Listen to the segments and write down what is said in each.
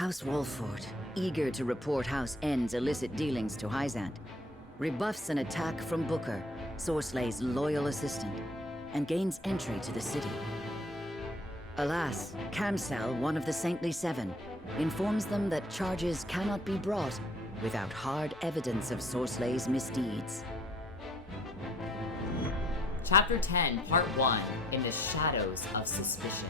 House Wolford, eager to report House N's illicit dealings to Hyzante, rebuffs an attack from Booker, Sorsley's loyal assistant, and gains entry to the city. Alas, Camsel, one of the Saintly Seven, informs them that charges cannot be brought without hard evidence of Sorsley's misdeeds. Chapter 10, Part 1, In the Shadows of Suspicion.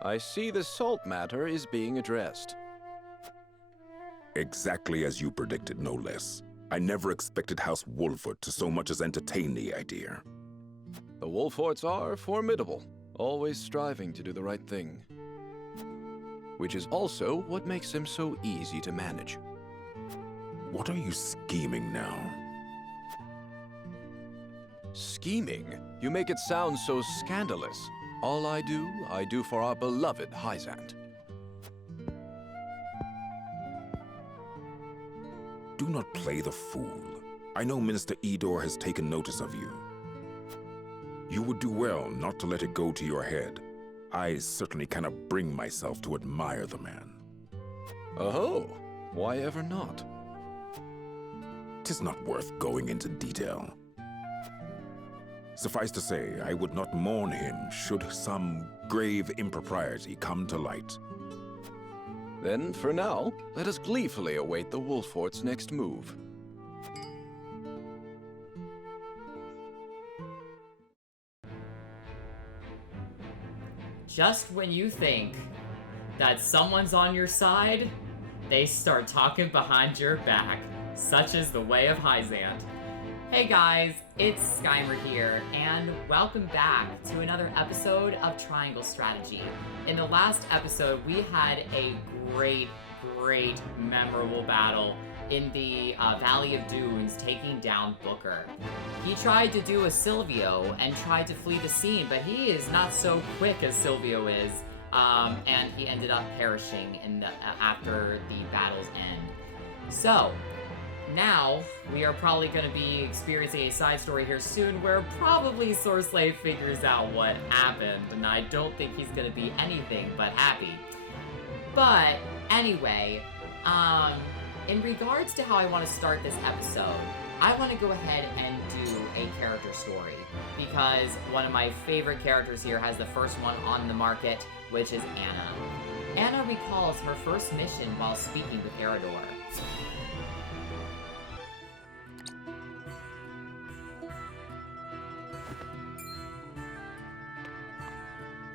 I see the salt matter is being addressed. Exactly as you predicted, no less. I never expected House Wolford to so much as entertain the idea. The Wolfords are formidable, always striving to do the right thing. Which is also what makes them so easy to manage. What are you scheming now? Scheming? You make it sound so scandalous. All I do for our beloved Hyzante. Do not play the fool. I know Minister Edor has taken notice of you. You would do well not to let it go to your head. I certainly cannot bring myself to admire the man. Oh, why ever not? 'Tis not worth going into detail. Suffice to say, I would not mourn him should some grave impropriety come to light. Then, for now, let us gleefully await the Wolford's next move. Just when you think that someone's on your side, they start talking behind your back. Such is the way of Hyzante. Hey guys, it's Skymer here, and welcome back to another episode of Triangle Strategy. In the last episode, we had a great, memorable battle in the Valley of Dunes, taking down Booker. He tried to do a Silvio and tried to flee the scene, but he is not so quick as Silvio is, and he ended up perishing after the battle's end. So, now, we are probably going to be experiencing a side story here soon where probably Sorsley figures out what happened, and I don't think he's going to be anything but happy. But, anyway, in regards to how I want to start this episode, I want to go ahead and do a character story, because one of my favorite characters here has the first one on the market, which is Anna. Anna recalls her first mission while speaking with Eridor.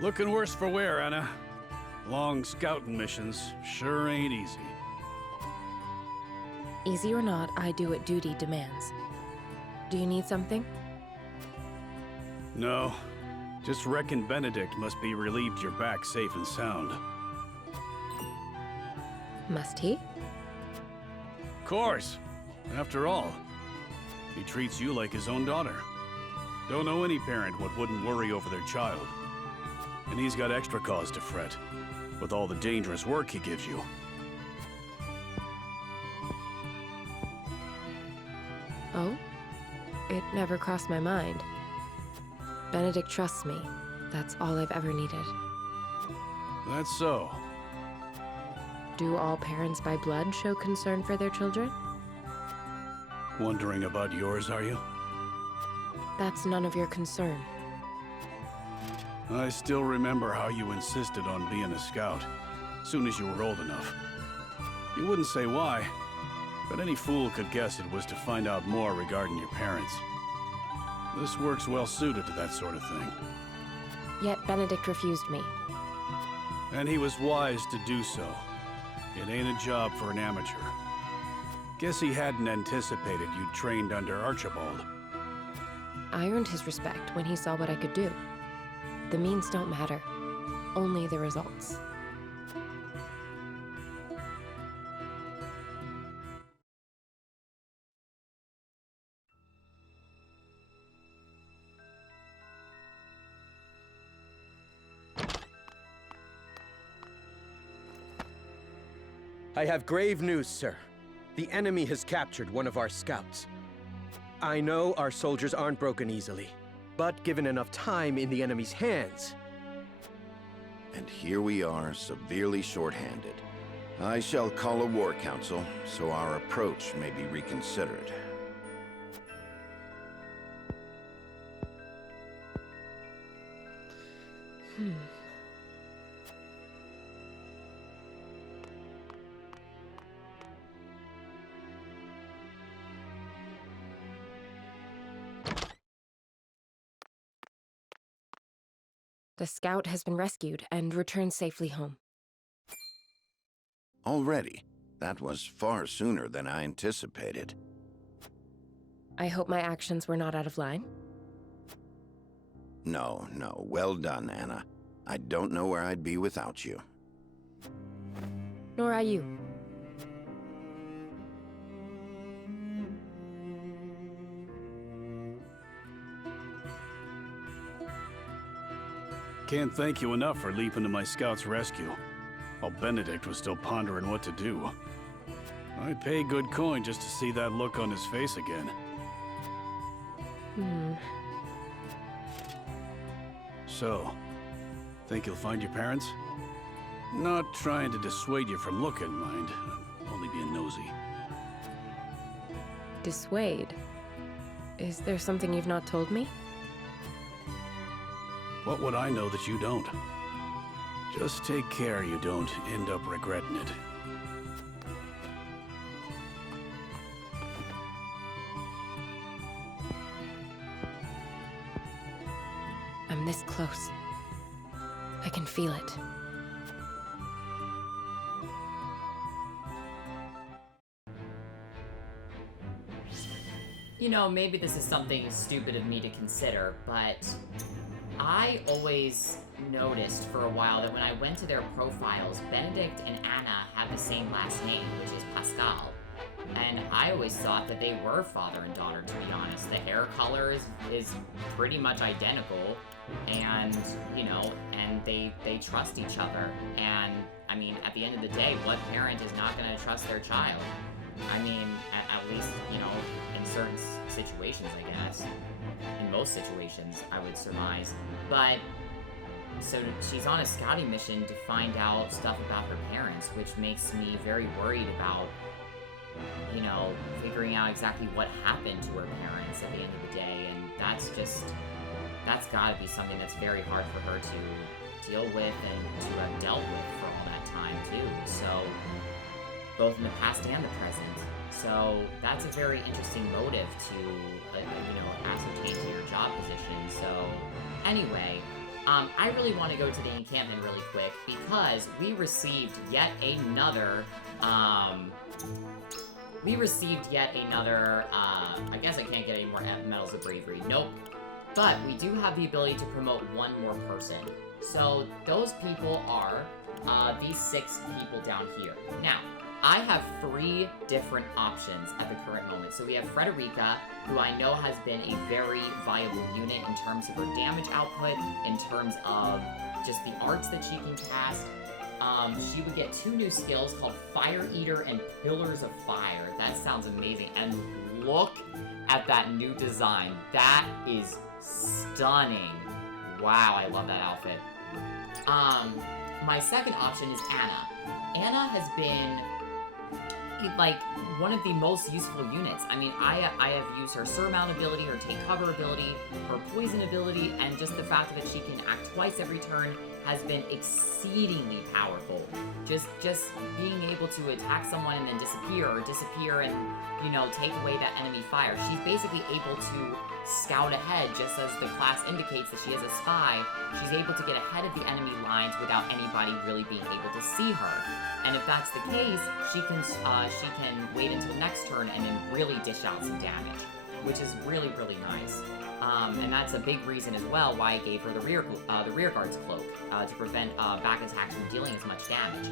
Looking worse for wear, Anna. Long scouting missions sure ain't easy. Easy or not, I do what duty demands. Do you need something? No. Just reckon Benedict must be relieved you're back safe and sound. Must he? Course. After all, he treats you like his own daughter. Don't know any parent what wouldn't worry over their child. And he's got extra cause to fret, with all the dangerous work he gives you. Oh? It never crossed my mind. Benedict trusts me. That's all I've ever needed. That's so. Do all parents by blood show concern for their children? Wondering about yours, are you? That's none of your concern. I still remember how you insisted on being a scout, soon as you were old enough. You wouldn't say why, but any fool could guess it was to find out more regarding your parents. This work's well suited to that sort of thing. Yet Benedict refused me. And he was wise to do so. It ain't a job for an amateur. Guess he hadn't anticipated you'd trained under Archibald. I earned his respect when he saw what I could do. The means don't matter, only the results. I have grave news, sir. The enemy has captured one of our scouts. I know our soldiers aren't broken easily, but given enough time in the enemy's hands... And here we are, severely short-handed. I shall call a war council, so our approach may be reconsidered. The scout has been rescued and returned safely home. Already? That was far sooner than I anticipated. I hope my actions were not out of line. No, well done, Anna. I don't know where I'd be without you. Nor I you. Can't thank you enough for leaping to my scout's rescue, while Benedict was still pondering what to do. I'd pay good coin just to see that look on his face again. So, think you'll find your parents? Not trying to dissuade you from looking, mind. Only being nosy. Dissuade? Is there something you've not told me? What would I know that you don't? Just take care you don't end up regretting it. I'm this close. I can feel it. You know, maybe this is something stupid of me to consider, but I always noticed for a while that when I went to their profiles, Benedict and Anna have the same last name, which is Pascal. And I always thought that they were father and daughter, to be honest. The hair color is pretty much identical, and, you know, and they trust each other. And, I mean, at the end of the day, what parent is not going to trust their child? I mean, at least, you know, in certain situations, I guess. In most situations, I would surmise. But, so she's on a scouting mission to find out stuff about her parents, which makes me very worried about, you know, figuring out exactly what happened to her parents at the end of the day. And that's gotta be something that's very hard for her to deal with and to have dealt with for all that time, too. So, both in the past and the present. So that's a very interesting motive to, you know, ascertain to your job position. So anyway, I really want to go to the encampment really quick because we received yet another, I guess I can't get any more medals of bravery. Nope. But we do have the ability to promote one more person. So those people are these 6 people down here. Now, I have 3 different options at the current moment. So we have Frederica, who I know has been a very viable unit in terms of her damage output, in terms of just the arts that she can cast. She would get 2 new skills called Fire Eater and Pillars of Fire. That sounds amazing. And look at that new design. That is stunning. Wow, I love that outfit. My second option is Anna. Anna has been like one of the most useful units. I mean, I have used her surmount ability, her take cover ability, her poison ability, and just the fact that she can act twice every turn has been exceedingly powerful. Just being able to attack someone and then disappear and, you know, take away that enemy fire. She's basically able to scout ahead, just as the class indicates that she is a spy. She's able to get ahead of the enemy lines without anybody really being able to see her. And if that's the case, she can wait until next turn and then really dish out some damage, which is really, really nice. And that's a big reason as well why I gave her the rear guard's cloak, to prevent back attacks from dealing as much damage.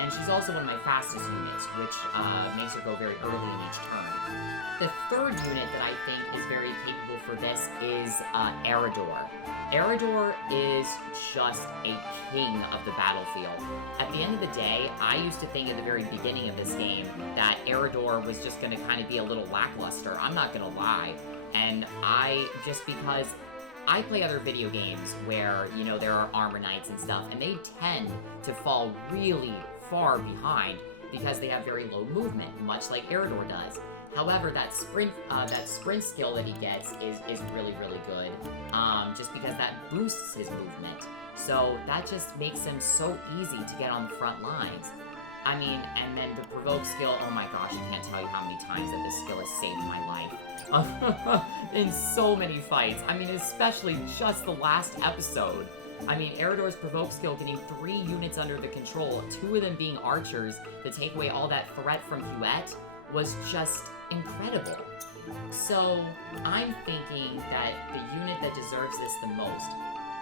and she's also one of my fastest units, which makes her go very early in each turn. The third unit that I think is very capable for this is Eridor. Eridor is just a king of the battlefield. At the end of the day, I used to think at the very beginning of this game that Eridor was just going to kind of be a little lackluster. I'm not going to lie. And just because I play other video games where, you know, there are armor knights and stuff, and they tend to fall really far behind because they have very low movement, much like Eridor does. However, that sprint skill that he gets is really, really good, just because that boosts his movement. So that just makes him so easy to get on the front lines. I mean, and then the provoke skill, oh my gosh, I can't tell you how many times that this skill has saved my life. In so many fights. I mean, especially just the last episode. I mean, Eridor's provoke skill getting 3 units under the control, 2 of them being archers to take away all that threat from Huette, was just incredible. So, I'm thinking that the unit that deserves this the most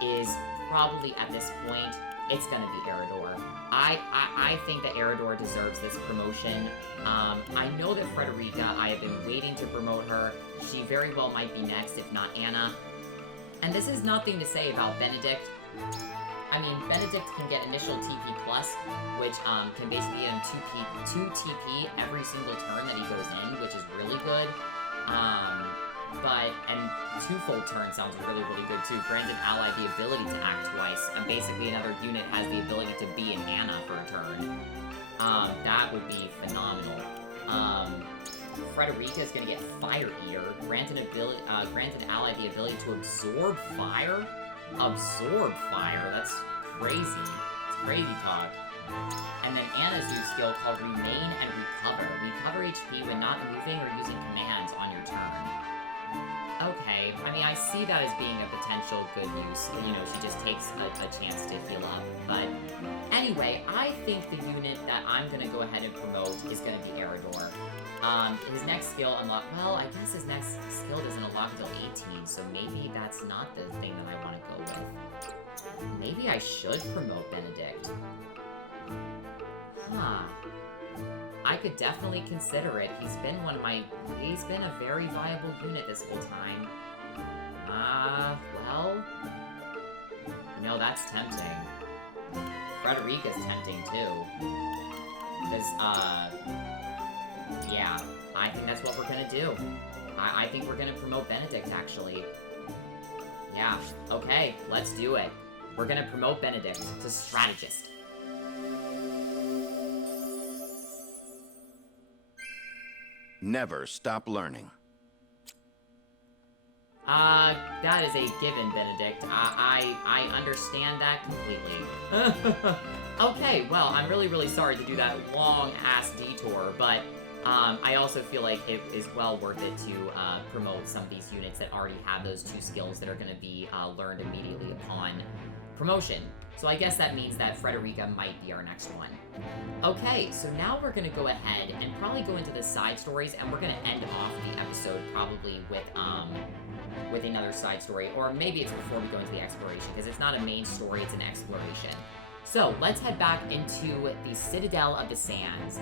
is probably, at this point, it's gonna be Eridor. I think that Eridor deserves this promotion. I know that Frederica, I have been waiting to promote her. She very well might be next, if not Anna. And this is nothing to say about Benedict. I mean, Benedict can get initial TP+, which can basically get him 2 TP every single turn that he goes in, which is really good. And 2-fold turn sounds really, really good too. Grants an ally the ability to act twice, and basically another unit has the ability to be an Anna for a turn. That would be phenomenal. Frederica is gonna get Fire Eater. Grant an ally the ability to absorb fire? Absorb fire? That's crazy. It's crazy talk. And then Anna's new skill called Remain and Recover. Recover HP when not moving or using commands on your turn. Okay, I mean, I see that as being a potential good use. You know, she just takes a chance to heal up. But anyway, I think the unit that I'm going to go ahead and promote is going to be Eridor. His next skill well, I guess his next skill doesn't unlock until 18, so maybe that's not the thing that I want to go with. Maybe I should promote Benedict. Huh. I could definitely consider it. He's been a very viable unit this whole time. Well... No, that's tempting. Frederica's tempting, too. Because, yeah, I think that's what we're gonna do. I think we're gonna promote Benedict, actually. Yeah, okay, let's do it. We're gonna promote Benedict to Strategist. Never stop learning. That is a given, Benedict. I understand that completely. Okay, well, I'm really, really sorry to do that long-ass detour, but, I also feel like it is well worth it to, promote some of these units that already have those 2 skills that are gonna be, learned immediately upon promotion. So I guess that means that Frederica might be our next one. Okay, so now we're gonna go ahead and probably go into the side stories, and we're gonna end off the episode probably with another side story, or maybe it's before we go into the exploration, because it's not a main story, it's an exploration. So let's head back into the Citadel of the Sands.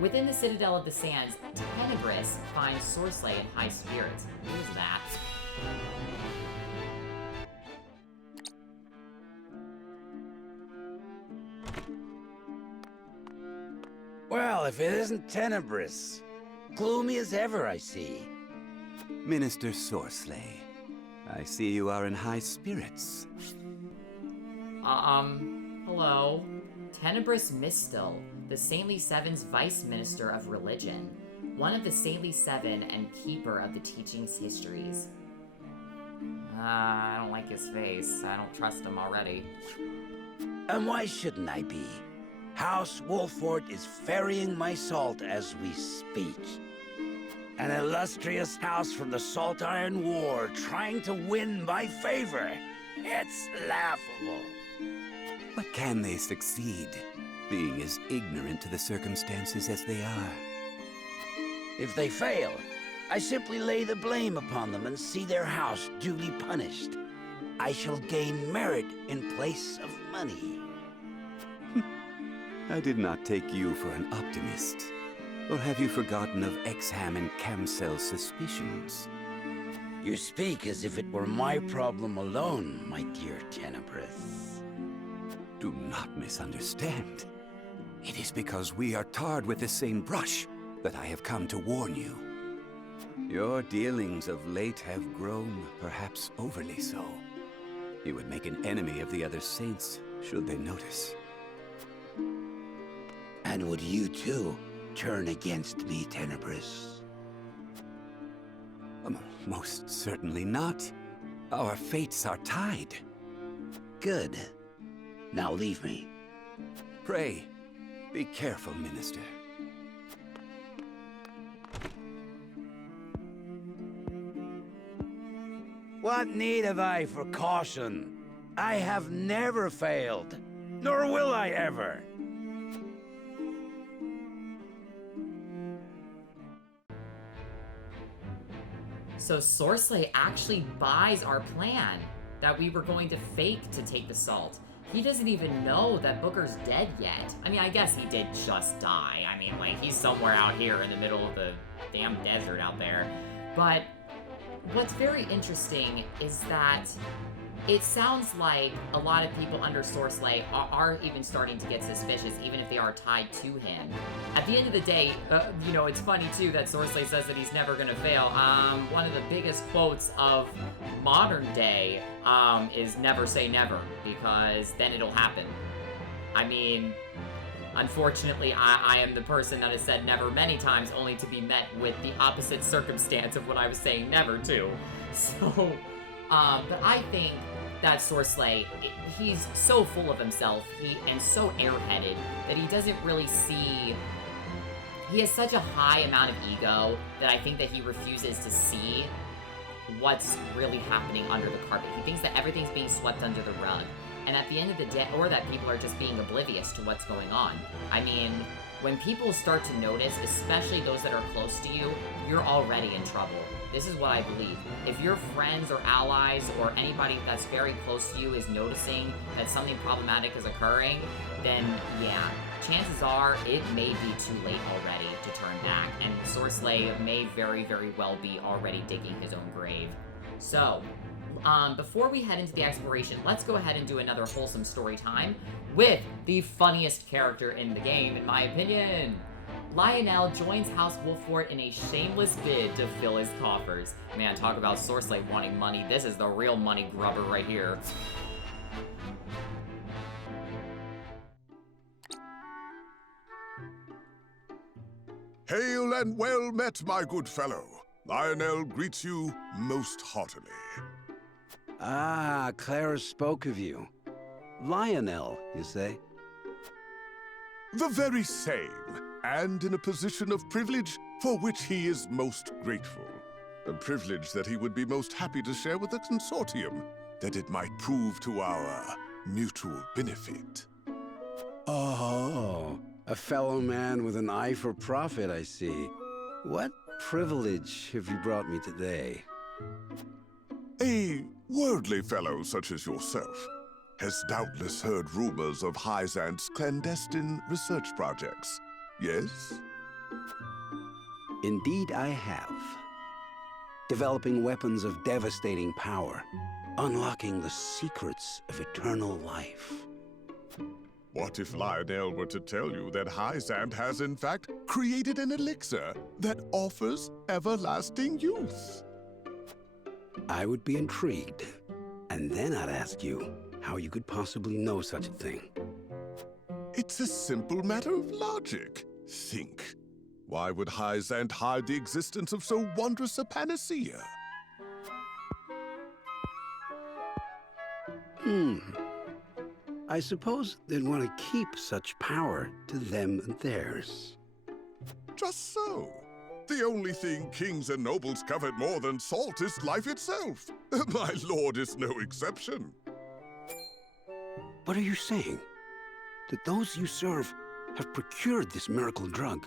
Within the Citadel of the Sands, Tenebris finds Sorsley in high spirits. Who's that? Well, if it isn't Tenebris. Gloomy as ever, I see. Minister Sorsley, I see you are in high spirits. Hello. Tenebris Mistil, the Saintly Seven's Vice Minister of Religion. One of the Saintly Seven and keeper of the teaching's histories. I don't like his face. I don't trust him already. And why shouldn't I be? House Wolfort is ferrying my salt as we speak. An illustrious house from the Salt Iron War trying to win my favor. It's laughable. But can they succeed, being as ignorant to the circumstances as they are? If they fail, I simply lay the blame upon them and see their house duly punished. I shall gain merit in place of money. I did not take you for an optimist. Or have you forgotten of Exham and Camcel's suspicions? You speak as if it were my problem alone, my dear Tenebris. Do not misunderstand. It is because we are tarred with the same brush that I have come to warn you. Your dealings of late have grown perhaps overly so. You would make an enemy of the other saints, should they notice. And would you too turn against me, Tenebris? Most certainly not. Our fates are tied. Good. Now leave me. Pray, be careful, Minister. What need have I for caution? I have never failed, nor will I ever. So Sorsley actually buys our plan that we were going to fake to take the salt. He doesn't even know that Booker's dead yet. I mean, I guess he did just die. I mean, like, he's somewhere out here in the middle of the damn desert out there. But what's very interesting is that it sounds like a lot of people under Sorsley are even starting to get suspicious, even if they are tied to him. At the end of the day, you know, it's funny too that Sorsley says that he's never gonna fail. One of the biggest quotes of modern day is never say never, because then it'll happen. I mean, unfortunately, I am the person that has said never many times, only to be met with the opposite circumstance of what I was saying never to. So, but I think that Sorsley, he's so full of himself, and so airheaded, that he doesn't really see. He has such a high amount of ego that I think that he refuses to see what's really happening under the carpet. He thinks that everything's being swept under the rug. And at the end of the day, or that people are just being oblivious to what's going on. I mean, when people start to notice, especially those that are close to you, you're already in trouble. This is what I believe. If your friends or allies or anybody that's very close to you is noticing that something problematic is occurring, then yeah, chances are it may be too late already to turn back, and Sorsley may very, very well be already digging his own grave. So, before we head into the exploration, let's go ahead and do another wholesome story time with the funniest character in the game, in my opinion. Lionel joins House Wolffort in a shameless bid to fill his coffers. Man, talk about Sorsley wanting money. This is the real money grubber right here. Hail and well met, my good fellow. Lionel greets you most heartily. Ah, Clara spoke of you. Lionel, you say? The very same, and in a position of privilege for which he is most grateful. A privilege that he would be most happy to share with the consortium, that it might prove to our mutual benefit. Oh, a fellow man with an eye for profit, I see. What privilege have you brought me today? A worldly fellow such as yourself has doubtless heard rumors of Hyzante's clandestine research projects, yes? Indeed I have. Developing weapons of devastating power, unlocking the secrets of eternal life. What if Lionel were to tell you that Hyzante has in fact created an elixir that offers everlasting youth? I would be intrigued, and then I'd ask you how you could possibly know such a thing. It's a simple matter of logic. Think. Why would Hyzante hide the existence of so wondrous a panacea? I suppose they'd want to keep such power to them and theirs. Just so. The only thing kings and nobles covet more than salt is life itself. My lord is no exception. What are you saying? That those you serve have procured this miracle drug?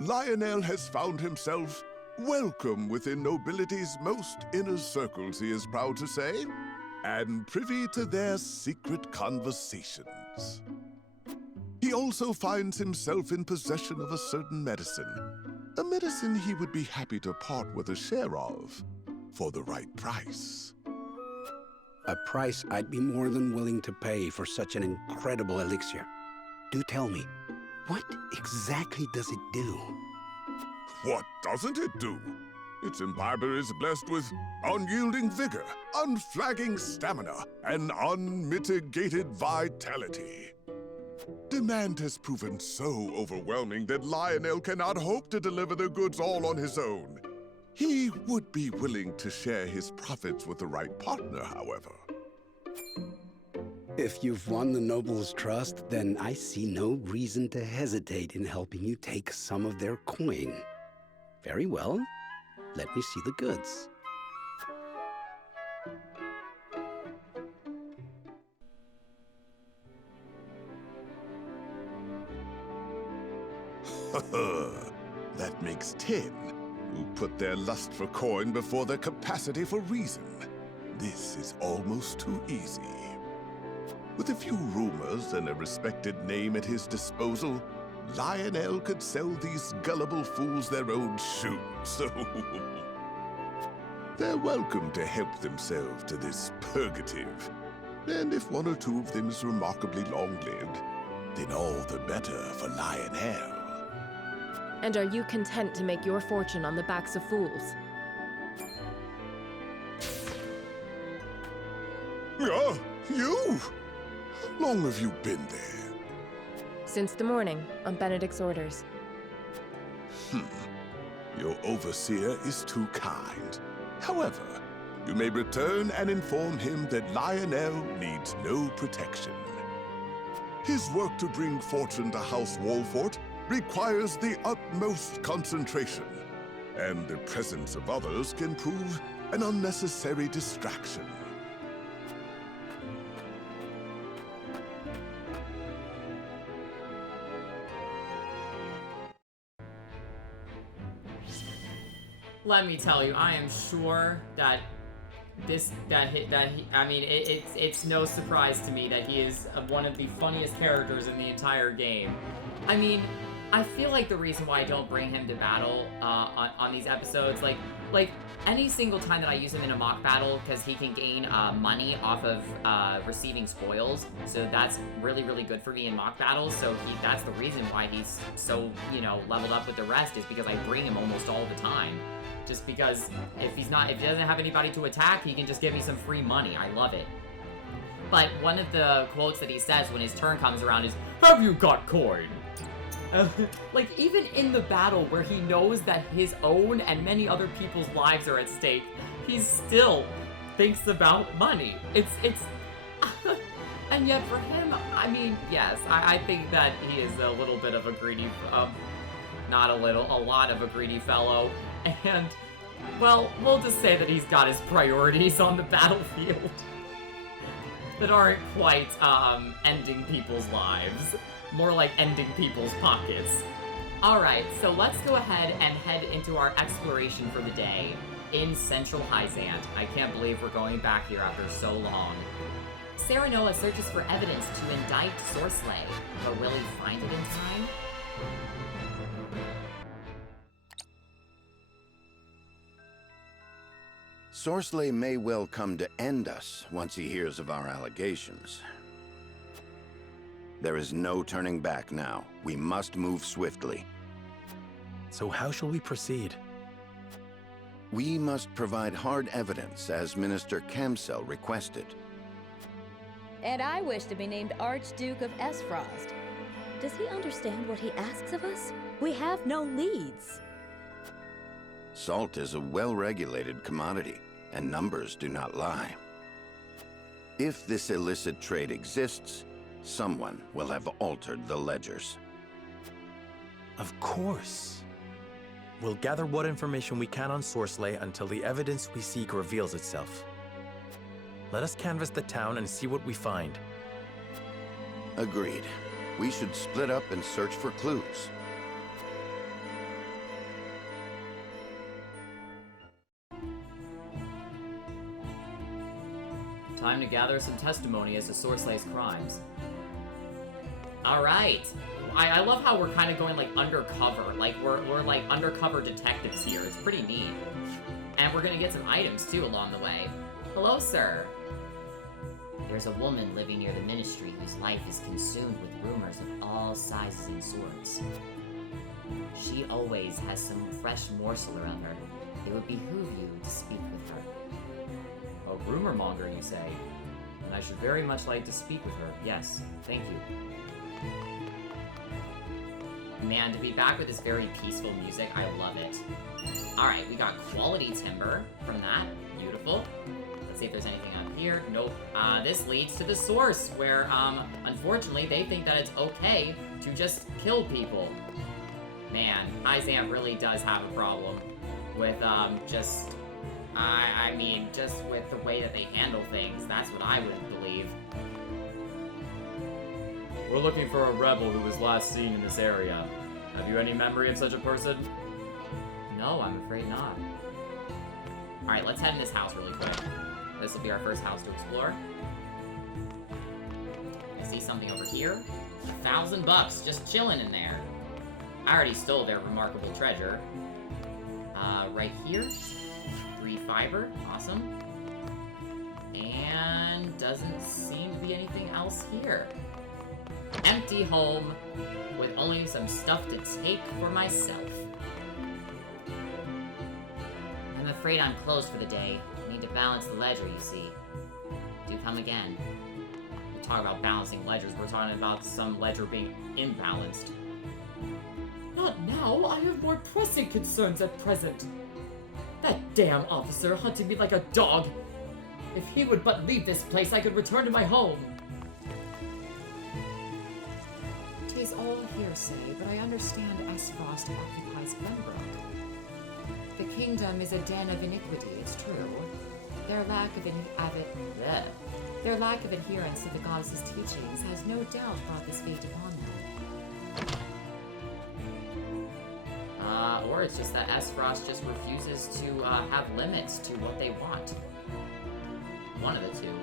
Lionel has found himself welcome within nobility's most inner circles, he is proud to say, and privy to their secret conversations. he also finds himself in possession of a certain medicine. A medicine he would be happy to part with a share of, for the right price. A price I'd be more than willing to pay for such an incredible elixir. Do tell me, what exactly does it do? What doesn't it do? Its imbiber is blessed with unyielding vigor, unflagging stamina, and unmitigated vitality. Demand has proven so overwhelming that Lionel cannot hope to deliver the goods all on his own. He would be willing to share his profits with the right partner, however. If you've won the noble's trust, then I see no reason to hesitate in helping you take some of their coin. Very well. Let me see the goods. That makes 10, who put their lust for coin before their capacity for reason. This is almost too easy. With a few rumors and a respected name at his disposal, Lionel could sell these gullible fools their own shoes, so... They're welcome to help themselves to this purgative. And if one or two of them is remarkably long-lived, then all the better for Lionel. And are you content to make your fortune on the backs of fools? Ah, you? How long have you been there? Since the morning, on Benedict's orders. Your overseer is too kind. However, you may return and inform him that Lionel needs no protection. His work to bring fortune to House Wolfort requires the utmost concentration, and the presence of others can prove an unnecessary distraction. Let me tell you, I am sure that it's no surprise to me that he is one of the funniest characters in the entire game. I mean, I feel like the reason why I don't bring him to battle on these episodes, like any single time that I use him in a mock battle, because he can gain money off of receiving spoils, so that's really, really good for me in mock battles, so that's the reason why he's so, leveled up with the rest, is because I bring him almost all the time. Just because if he doesn't have anybody to attack, he can just give me some free money. I love it. But one of the quotes that he says when his turn comes around is, "Have you got coin?" Like, even in the battle where he knows that his own and many other people's lives are at stake, he still thinks about money. It's and yet for him, I mean, yes, I think that he is a little bit of a greedy, not a little, a lot of a greedy fellow. And, well, we'll just say that he's got his priorities on the battlefield that aren't quite, ending people's lives. More like ending people's pockets. Alright, so let's go ahead and head into our exploration for the day in Central Hyzante. I can't believe we're going back here after so long. Serenoa searches for evidence to indict Sorsley, but will he find it in time? Sorsley may well come to end us once he hears of our allegations. There is no turning back now. We must move swiftly. So how shall we proceed? We must provide hard evidence, as Minister Camsell requested. And I wish to be named Archduke of Esfrost. Does he understand what he asks of us? We have no leads. Salt is a well-regulated commodity, and numbers do not lie. If this illicit trade exists, someone will have altered the ledgers. Of course. We'll gather what information we can on Sorsley until the evidence we seek reveals itself. Let us canvass the town and see what we find. Agreed. We should split up and search for clues. Time to gather some testimony as to Sorsley's crimes. Alright. I love how we're kind of going, like, undercover. Like, we're like, undercover detectives here. It's pretty neat. And we're gonna get some items, too, along the way. Hello, sir. There's a woman living near the ministry whose life is consumed with rumors of all sizes and sorts. She always has some fresh morsel around her. It would behoove you to speak with her. A rumor monger, you say? And I should very much like to speak with her. Yes, thank you. Man, to be back with this very peaceful music, I love it. Alright, we got quality timber from that. Beautiful. Let's see if there's anything up here. Nope. This leads to the source, where, unfortunately, they think that it's okay to just kill people. Man, Hyzante really does have a problem with, just with the way that they handle things. That's what I would believe. We're looking for a rebel who was last seen in this area. Have you any memory of such a person? No, I'm afraid not. Alright, let's head in this house really quick. This will be our first house to explore. I see something over here. $1,000 just chilling in there. I already stole their remarkable treasure. Right here. 3 fiber. Awesome. And doesn't seem to be anything else here. Empty home with only some stuff to take for myself. I'm afraid I'm closed for the day. I need to balance the ledger, you see. Do come again. We talk about balancing ledgers, we're talking about some ledger being imbalanced. Not now, I have more pressing concerns at present. That damn officer hunted me like a dog. If he would but leave this place, I could return to my home. 'Tis all hearsay, but I understand Esfrost occupies Glenbrook. The kingdom is a den of iniquity, it's true. Their lack of adherence to the goddess's teachings has no doubt brought this fate upon them. Or it's just that Esfrost just refuses to have limits to what they want. One of the two.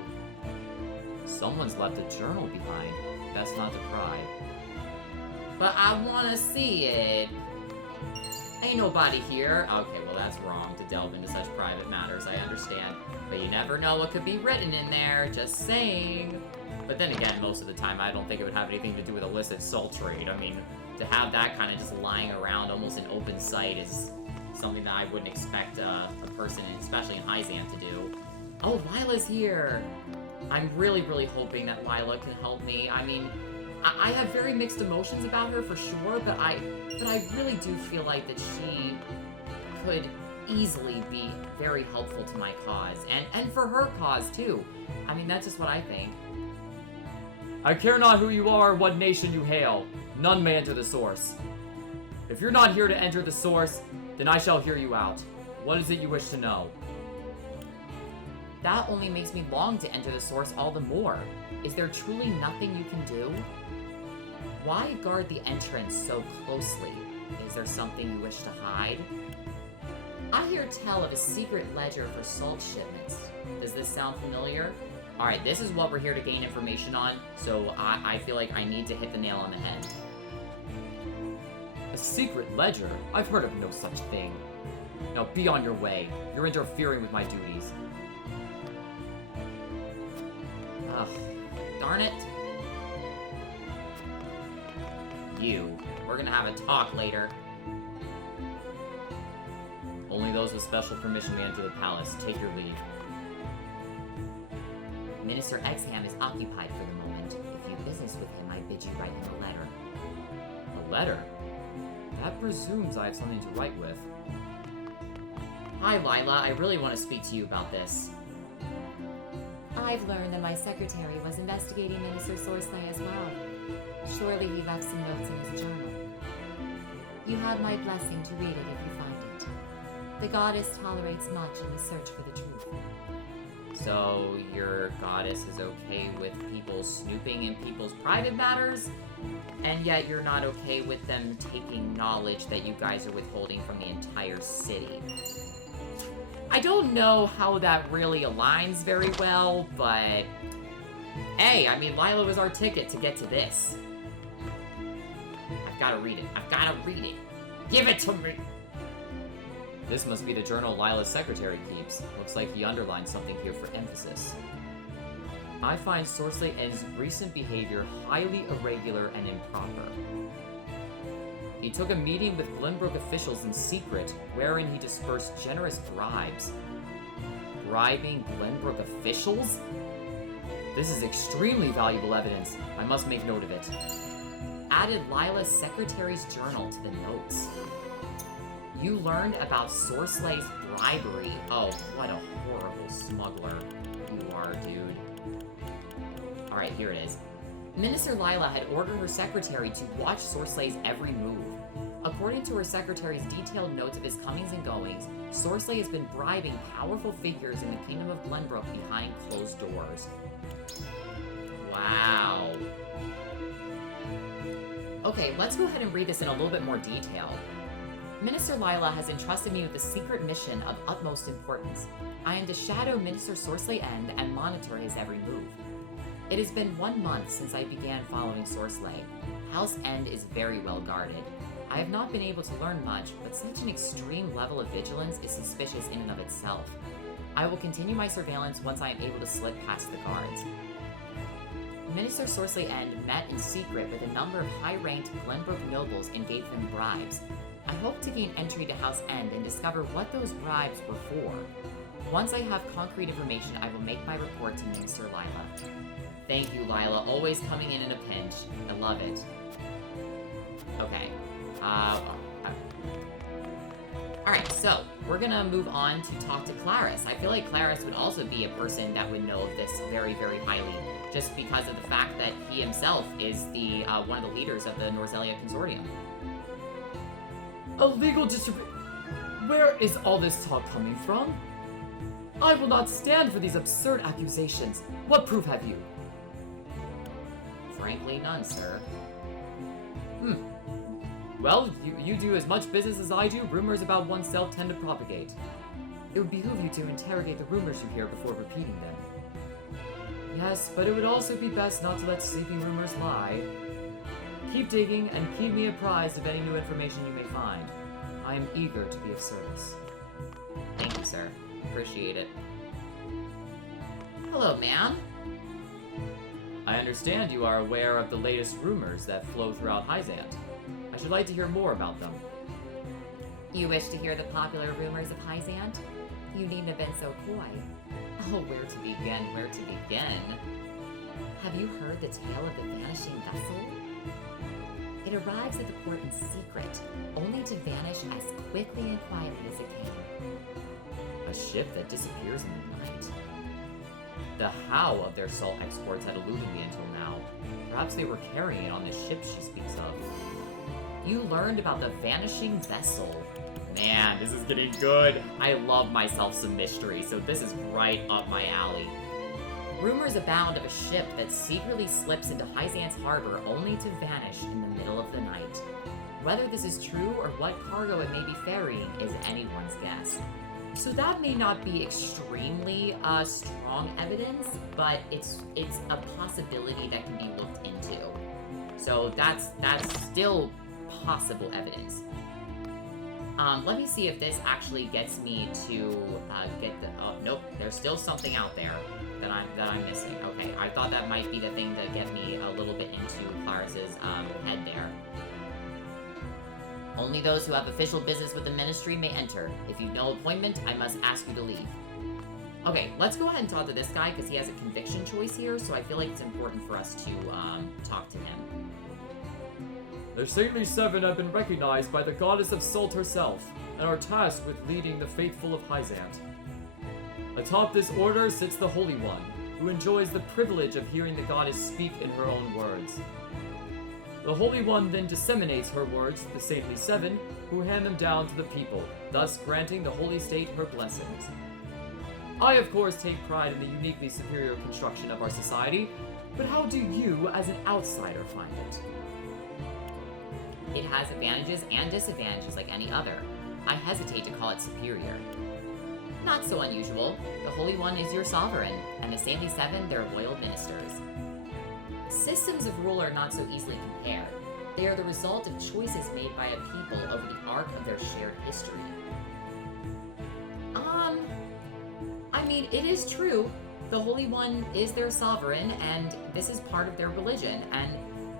Someone's left a journal behind. Best not to pry. But I wanna see it. Ain't nobody here. Okay, well that's wrong to delve into such private matters, I understand. But you never know what could be written in there, just saying. But then again, most of the time I don't think it would have anything to do with illicit salt trade. I mean, to have that kind of just lying around almost in open sight is something that I wouldn't expect a person, especially in Hyzante, to do. Oh, Lila's here! I'm really, really hoping that Lila can help me. I mean, I have very mixed emotions about her for sure, but I really do feel like that she could easily be very helpful to my cause, and for her cause too. I mean, that's just what I think. I care not who you are or what nation you hail. None may enter the source. If you're not here to enter the source, then I shall hear you out. What is it you wish to know? That only makes me long to enter the source all the more. Is there truly nothing you can do? Why guard the entrance so closely? Is there something you wish to hide? I hear tell of a secret ledger for salt shipments. Does this sound familiar? Alright, this is what we're here to gain information on, so I feel like I need to hit the nail on the head. A secret ledger? I've heard of no such thing. Now be on your way. You're interfering with my duties. Ugh, darn it. You. We're gonna have a talk later. Only those with special permission may enter the palace. Take your leave. Minister Exham is occupied for the moment. If you business with him, I bid you write him a letter. A letter? That presumes I have something to write with. Hi, Lila. I really want to speak to you about this. I've learned that my secretary was investigating Minister Sorsley as well. Surely he left some notes in his journal. You have my blessing to read it if you find it. The goddess tolerates much in the search for the truth. So, your goddess is okay with people snooping in people's private matters, and yet you're not okay with them taking knowledge that you guys are withholding from the entire city. I don't know how that really aligns very well, but hey, I mean, Lila was our ticket to get to this. gotta read it. I've gotta read it. Give it to me! This must be the journal Lila's secretary keeps. Looks like he underlined something here for emphasis. I find Sorsley and his recent behavior highly irregular and improper. He took a meeting with Glenbrook officials in secret, wherein he dispersed generous bribes. Bribing Glenbrook officials? This is extremely valuable evidence. I must make note of it. Added Lila's secretary's journal to the notes. You learned about Sorsley's bribery. Oh, what a horrible smuggler you are, dude. Alright, here it is. Minister Lila had ordered her secretary to watch Sorsley's every move. According to her secretary's detailed notes of his comings and goings, Sorsley has been bribing powerful figures in the Kingdom of Glenbrook behind closed doors. Wow. Okay, let's go ahead and read this in a little bit more detail. Minister Lila has entrusted me with a secret mission of utmost importance. I am to shadow Minister Sorsley End and monitor his every move. It has been 1 month since I began following Sorsley. House End is very well guarded. I have not been able to learn much, but such an extreme level of vigilance is suspicious in and of itself. I will continue my surveillance once I am able to slip past the guards. Minister Sorsley End met in secret with a number of high-ranked Glenbrook nobles and gave them bribes. I hope to gain entry to House End and discover what those bribes were for. Once I have concrete information, I will make my report to Minister Lila. Thank you, Lila. Always coming in a pinch. I love it. Okay. Alright, so we're gonna move on to talk to Claris. I feel like Claris would also be a person that would know of this very, very highly, just because of the fact that he himself is the one of the leaders of the Norzelia Consortium. A legal distribution. Where is all this talk coming from? I will not stand for these absurd accusations. What proof have you? Frankly, none, sir. Well, you do as much business as I do. Rumors about oneself tend to propagate. It would behoove you to interrogate the rumors you hear before repeating them. Yes, but it would also be best not to let sleeping rumors lie. Keep digging and keep me apprised of any new information you may find. I am eager to be of service. Thank you, sir. Appreciate it. Hello, ma'am. I understand you are aware of the latest rumors that flow throughout Hyzante. I should like to hear more about them. You wish to hear the popular rumors of Hyzante? You needn't have been so coy. Oh, where to begin? Where to begin? Have you heard the tale of the vanishing vessel? It arrives at the port in secret, only to vanish as quickly and quietly as it came. A ship that disappears in the night. The how of their salt exports had eluded me until now. Perhaps they were carrying it on the ship she speaks of. You learned about the vanishing vessel. Man, this is getting good. I love myself some mystery, so this is right up my alley. Rumors abound of a ship that secretly slips into Hyzante's harbor only to vanish in the middle of the night. Whether this is true or what cargo it may be ferrying is anyone's guess. So that may not be extremely strong evidence, but it's a possibility that can be looked into. So that's still possible evidence. Let me see if this actually gets me to get the. Oh nope, there's still something out there that I'm missing. Okay, I thought that might be the thing to get me a little bit into Claris's head there. Only those who have official business with the ministry may enter. If you've no appointment, I must ask you to leave. Okay, let's go ahead and talk to this guy because he has a conviction choice here, so I feel like it's important for us to talk to him. The Saintly Seven have been recognized by the goddess of Salt herself, and are tasked with leading the faithful of Hyzante. Atop this order sits the Holy One, who enjoys the privilege of hearing the goddess speak in her own words. The Holy One then disseminates her words to the Saintly Seven, who hand them down to the people, thus granting the Holy State her blessings. I, of course, take pride in the uniquely superior construction of our society, but how do you, as an outsider, find it? It has advantages and disadvantages like any other. I hesitate to call it superior. Not so unusual. The Holy One is your sovereign, and the Saintly Seven their loyal ministers. Systems of rule are not so easily compared. They are the result of choices made by a people over the arc of their shared history. I mean, it is true. The Holy One is their sovereign, and this is part of their religion, and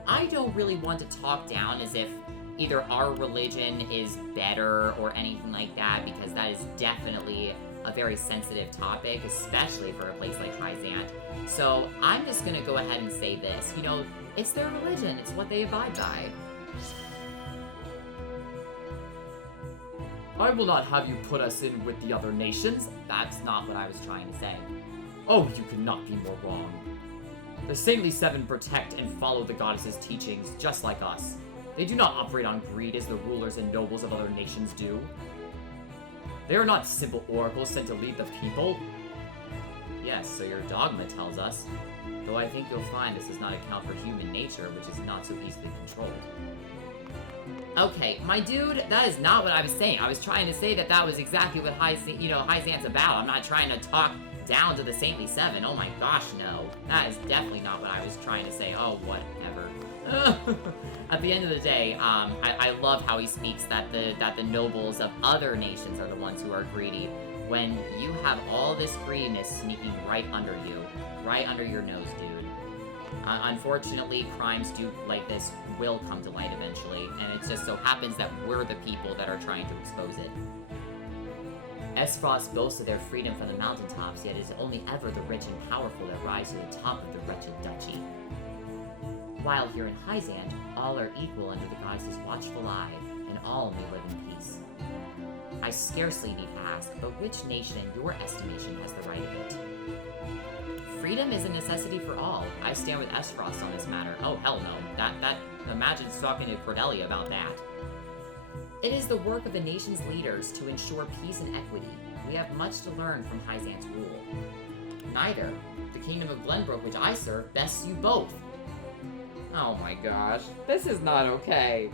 I don't really want to talk down as if either our religion is better or anything like that, because that is definitely a very sensitive topic, especially for a place like Hyzante. So I'm just gonna go ahead and say this. You know, it's their religion. It's what they abide by. I will not have you put us in with the other nations. That's not what I was trying to say. Oh, you cannot be more wrong. The Saintly Seven protect and follow the goddess's teachings just like us. They do not operate on greed as the rulers and nobles of other nations do. They are not simple oracles sent to lead the people. Yes, so your dogma tells us. Though I think you'll find this does not account for human nature, which is not so easily controlled. Okay, my dude, that is not what I was saying. I was trying to say that that was exactly what Hyzante's about. I'm not trying to talk down to the Saintly Seven. Oh my gosh, no. That is definitely not what I was trying to say. Oh, whatever. At the end of the day, I love how he speaks that the nobles of other nations are the ones who are greedy, when you have all this greediness sneaking right under you, right under your nose, dude. Unfortunately, crimes like this will come to light eventually, and it just so happens that we're the people that are trying to expose it. Esfrost boasts of their freedom from the mountaintops, yet it is only ever the rich and powerful that rise to the top of the wretched duchy. While here in Hyzante, all are equal under the goddess's watchful eye, and all may live in peace. I scarcely need ask, but which nation in your estimation has the right of it? Freedom is a necessity for all. I stand with Esfrost on this matter. Oh, hell no. Imagine talking to Cordelia about that. It is the work of the nation's leaders to ensure peace and equity. We have much to learn from Hyzante's rule. Neither. The kingdom of Glenbrook, which I serve, bests you both. Oh my gosh. This is not okay.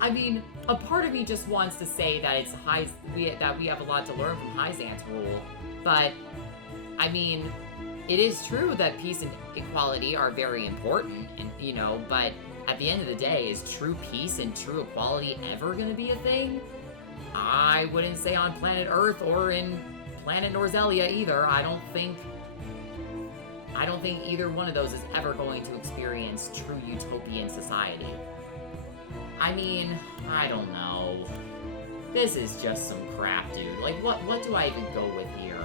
I mean, a part of me just wants to say that that we have a lot to learn from Hyzante's rule, but I mean, it is true that peace and equality are very important, and but at the end of the day, is true peace and true equality ever gonna be a thing? I wouldn't say on planet Earth or in planet Norzelia either. I don't think either one of those is ever going to experience true utopian society. I mean, I don't know. This is just some crap, dude. Like, what do I even go with here?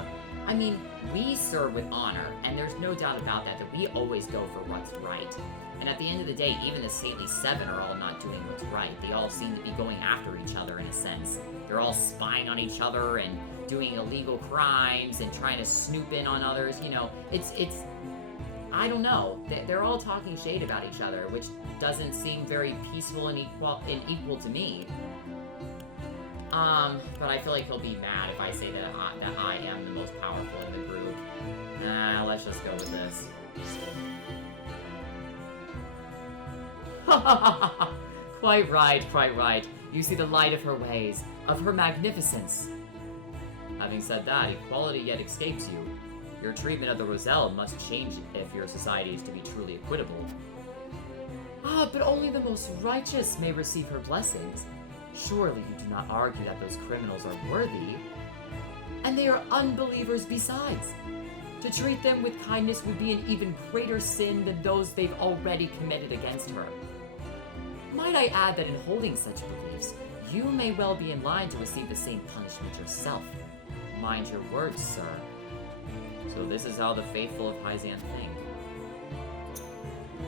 I mean, we serve with honor, and there's no doubt about that we always go for what's right. And at the end of the day, even the Saintly Seven are all not doing what's right. They all seem to be going after each other in a sense. They're all spying on each other and doing illegal crimes and trying to snoop in on others. It's I don't know. They're all talking shade about each other, which doesn't seem very peaceful and equal to me. But I feel like he'll be mad if I say that I am the most powerful in the group. Let's just go with this. Quite right. You see the light of her ways, of her magnificence. Having said that, equality yet escapes you. Your treatment of the Roselle must change if your society is to be truly equitable. But only the most righteous may receive her blessings. Surely you do not argue that those criminals are worthy. And they are unbelievers besides. To treat them with kindness would be an even greater sin than those they've already committed against her. Might I add that in holding such beliefs, you may well be in line to receive the same punishment yourself. Mind your words, sir. So this is how the faithful of Hyzante think.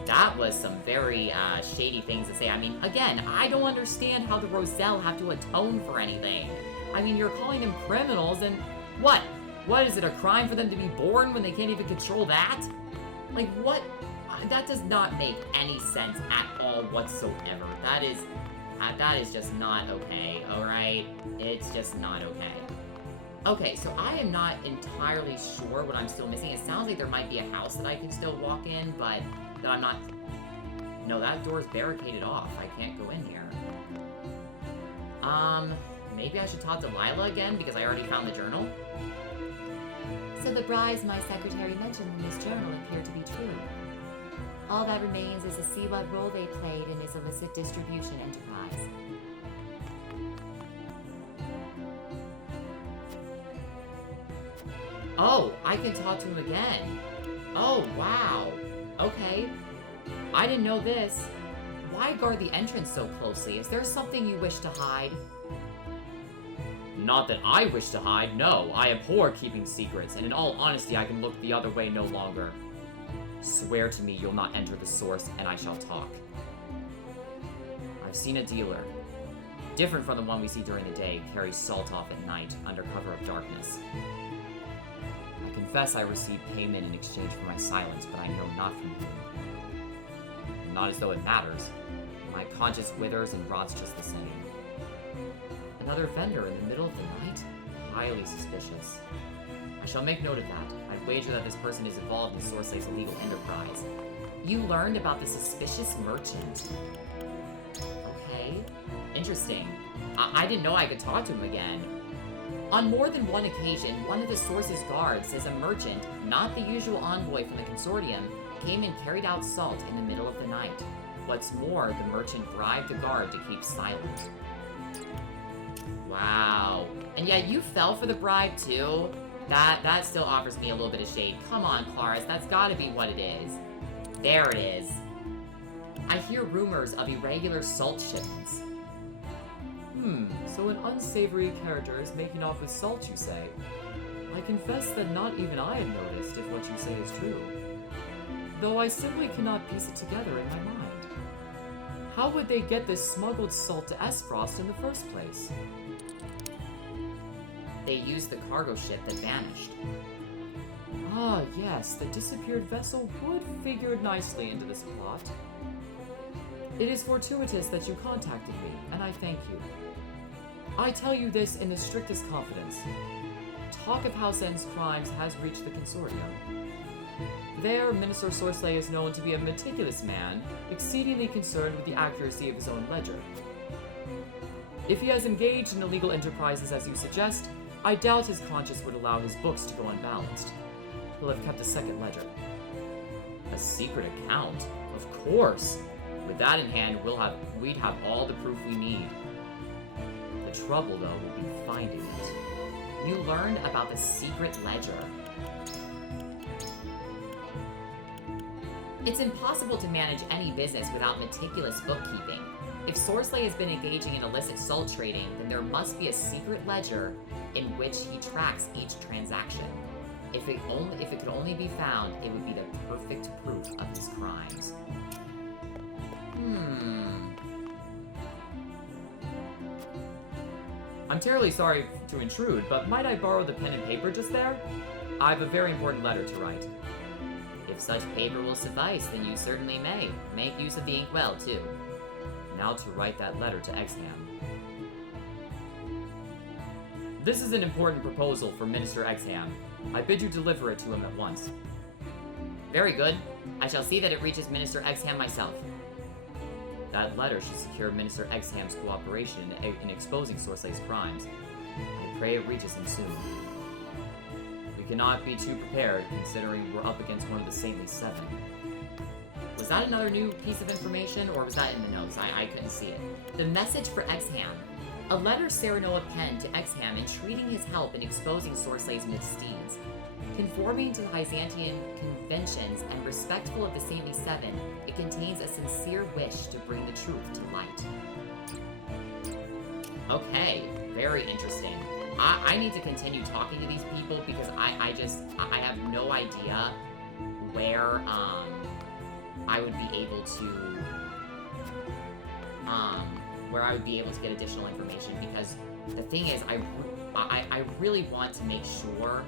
That was some very shady things to say. I mean, again, I don't understand how the Roselle have to atone for anything. I mean, you're calling them criminals, and what? What, is it a crime for them to be born when they can't even control that? Like, what? That does not make any sense at all whatsoever. That is just not okay, alright? It's just not okay. Okay, so I am not entirely sure what I'm still missing. It sounds like there might be a house that I can still walk in, but that I'm not... No, that door's barricaded off. I can't go in here. Maybe I should talk to Lila again, because I already found the journal? So the brides my secretary mentioned in this journal appear to be true. All that remains is to see what role they played in his illicit distribution enterprise. Oh, I can talk to him again. Oh, wow. Okay. I didn't know this. Why guard the entrance so closely? Is there something you wish to hide? Not that I wish to hide, no. I abhor keeping secrets, and in all honesty, I can look the other way no longer. Swear to me you'll not enter the source, and I shall talk. I've seen a dealer. Different from the one we see during the day, carries salt off at night, under cover of darkness. I confess I received payment in exchange for my silence, but I know not from whom. Not as though it matters. My conscience withers and rots just the same. Another vendor in the middle of the night? Highly suspicious. I shall make note of that. I'd wager that this person is involved in Sorsley's illegal enterprise. You learned about the suspicious merchant. Okay. Interesting. I didn't know I could talk to him again. On more than one occasion, one of the source's guards says a merchant, not the usual envoy from the consortium, came and carried out salt in the middle of the night. What's more, the merchant bribed the guard to keep silent. Wow. And yet you fell for the bribe too? That still offers me a little bit of shade. Come on, Claris, that's gotta be what it is. There it is. I hear rumors of irregular salt shipments. So an unsavory character is making off with salt, you say? I confess that not even I have noticed if what you say is true. Though I simply cannot piece it together in my mind. How would they get this smuggled salt to Esfrost in the first place? They used the cargo ship that vanished. Ah, yes, the disappeared vessel would figure nicely into this plot. It is fortuitous that you contacted me, and I thank you. I tell you this in the strictest confidence. Talk of Hyzante's crimes has reached the consortium. There, Minister Sorsley is known to be a meticulous man, exceedingly concerned with the accuracy of his own ledger. If he has engaged in illegal enterprises as you suggest, I doubt his conscience would allow his books to go unbalanced. He'll have kept a second ledger. A secret account? Of course! With that in hand, we'd have all the proof we need. The trouble, though, will be finding it. You learned about the secret ledger. It's impossible to manage any business without meticulous bookkeeping. If Sorsley has been engaging in illicit salt trading, then there must be a secret ledger in which he tracks each transaction. If it could only be found, it would be the perfect proof of his crimes. I'm terribly sorry to intrude, but might I borrow the pen and paper just there? I have a very important letter to write. If such paper will suffice, then you certainly may. Make use of the ink well, too. Now to write that letter to Exham. This is an important proposal for Minister Exham. I bid you deliver it to him at once. Very good. I shall see that it reaches Minister Exham myself. That letter should secure Minister Exham's cooperation in exposing Sorsley's crimes. I pray it reaches him soon. We cannot be too prepared, considering we're up against one of the Saintly Seven. Was that another new piece of information, or was that in the notes? I couldn't see it. The message for Exham. A letter Serenoa penned to Exham entreating his help in exposing Sorsley's misdeeds. Conforming to Hyzantean conventions and respectful of the Saintly Seven, it contains a sincere wish to bring the truth to light. Okay, very interesting. I need to continue talking to these people because I have no idea where I would be able to get additional information, because the thing is I really want to make sure.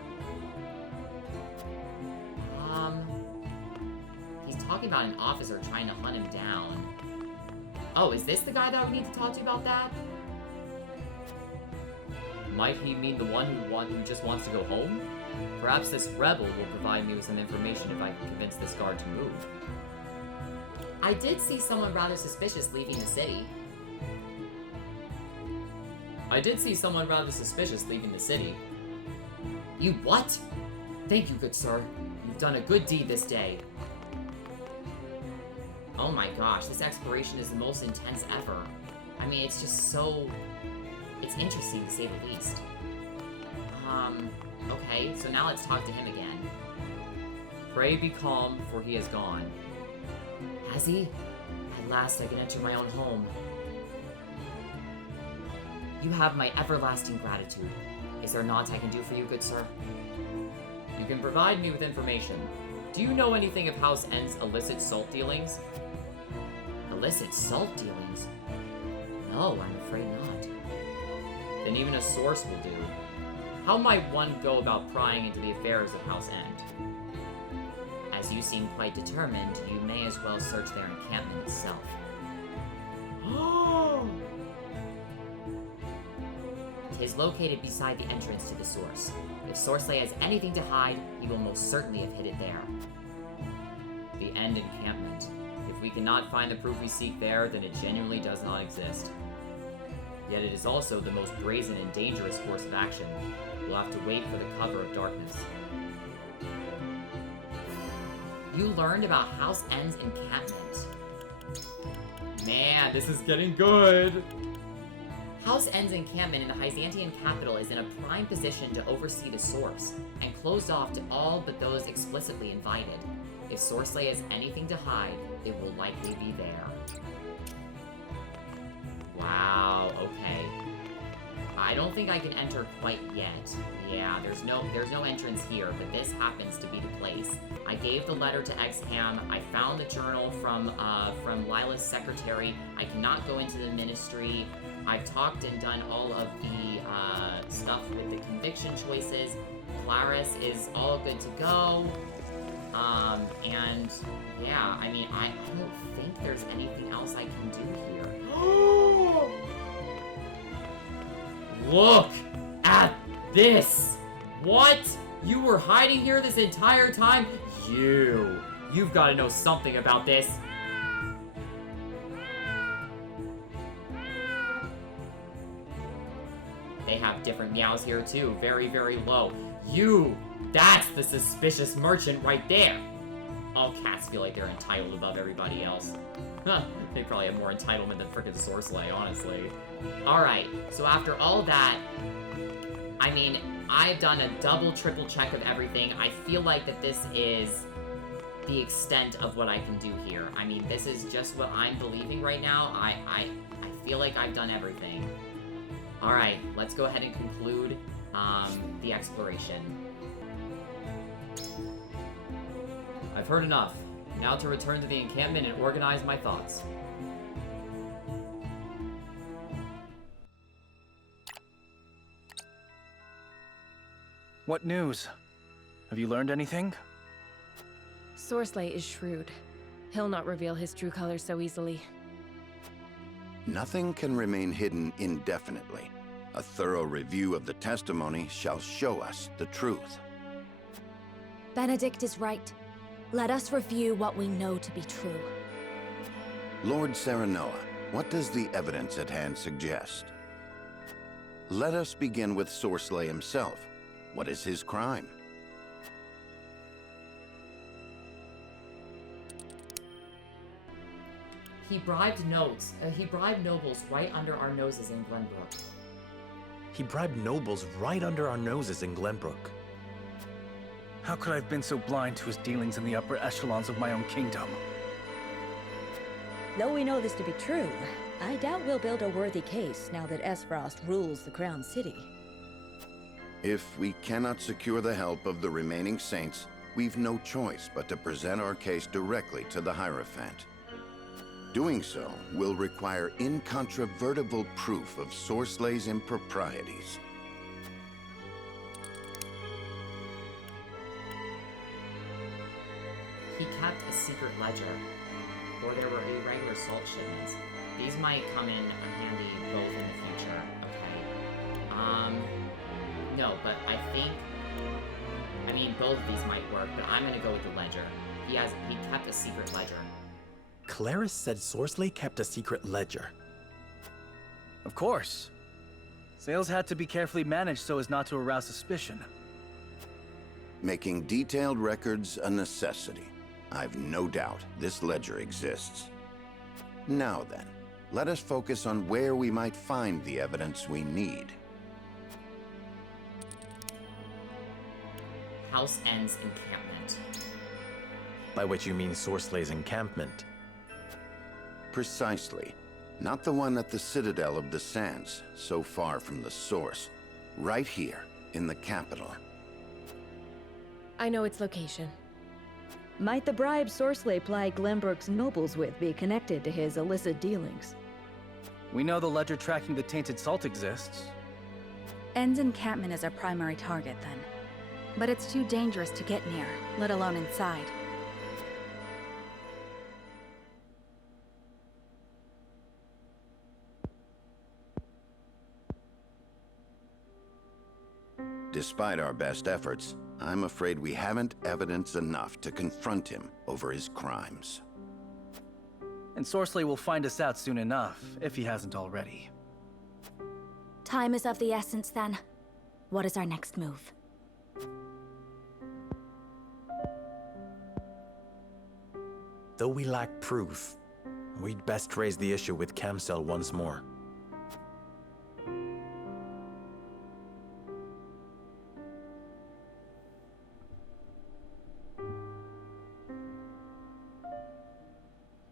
He's talking about an officer trying to hunt him down. Oh, is this the guy that we need to talk to about that? Might he mean the one who just wants to go home? Perhaps this rebel will provide me with some information if I can convince this guard to move. I did see someone rather suspicious leaving the city. You what? Thank you, good sir. You've done a good deed this day. Oh my gosh, this exploration is the most intense ever. I mean, it's just so... It's interesting to say the least. Okay, so now let's talk to him again. Pray be calm, for he is gone. Has he? At last I can enter my own home. You have my everlasting gratitude. Is there naught I can do for you, good sir? You can provide me with information. Do you know anything of House N's illicit salt dealings? Illicit salt dealings? No, I'm afraid not. Then even a source will do. How might one go about prying into the affairs of House N? As you seem quite determined, you may as well search their encampment itself. It is located beside the entrance to the source. If Sorsley has anything to hide, he will most certainly have hid it there. The end encampment. If we cannot find the proof we seek there, then it genuinely does not exist. Yet it is also the most brazen and dangerous course of action. We'll have to wait for the cover of darkness. You learned about House N's encampment. Man, this is getting good! House N's encampment in the Hyzantean capital is in a prime position to oversee the source, and closed off to all but those explicitly invited. If Sorsley has anything to hide, it will likely be there. Wow, okay. I don't think I can enter quite yet. Yeah, there's no entrance here, but this happens to be the place. I gave the letter to Exham. I found the journal from Lila's secretary. I cannot go into the ministry. I've talked and done all of the stuff with the conviction choices. Claris is all good to go. And yeah, I mean, I don't think there's anything else I can do here. Look at this! What? You were hiding here this entire time? You've got to know something about this. They have different meows here too, very, very low. That's the suspicious merchant right there. All cats feel like they're entitled above everybody else. They probably have more entitlement than frickin' Sorsley, honestly. Alright, so after all that, I mean, I've done a double, triple check of everything. I feel like that this is the extent of what I can do here. I mean, this is just what I'm believing right now. I feel like I've done everything. Alright, let's go ahead and conclude the exploration. I've heard enough. Now to return to the encampment and organize my thoughts. What news? Have you learned anything? Sorsley is shrewd. He'll not reveal his true colors so easily. Nothing can remain hidden indefinitely. A thorough review of the testimony shall show us the truth. Benedict is right. Let us review what we know to be true. Lord Serenoa, what does the evidence at hand suggest? Let us begin with Sorsley himself. What is his crime? He bribed nobles right under our noses in Glenbrook. He bribed nobles right under our noses in Glenbrook. How could I have been so blind to his dealings in the upper echelons of my own kingdom? Though we know this to be true, I doubt we'll build a worthy case now that Esfrost rules the Crown City. If we cannot secure the help of the remaining saints, we've no choice but to present our case directly to the Hierophant. Doing so will require incontrovertible proof of Sorsley's improprieties. He kept a secret ledger, or there were irregular salt shipments. These might come in handy both in the future, okay? No, but I mean, both of these might work, but I'm gonna go with the ledger. He kept a secret ledger. Claris said Sorsley kept a secret ledger. Of course. Sales had to be carefully managed so as not to arouse suspicion. Making detailed records a necessity. I've no doubt this ledger exists. Now then, let us focus on where we might find the evidence we need. House End's encampment. By which you mean Sorsley's encampment. Precisely. Not the one at the Citadel of the Sands, so far from the source. Right here, in the capital. I know its location. Might the bribe Sorsley plied Glenbrook's nobles with be connected to his illicit dealings? We know the ledger tracking the tainted salt exists. End's encampment is our primary target, then. But it's too dangerous to get near, let alone inside. Despite our best efforts, I'm afraid we haven't evidence enough to confront him over his crimes. And Sorsley will find us out soon enough, if he hasn't already. Time is of the essence, then. What is our next move? Though we lack proof, we'd best raise the issue with Camcel once more.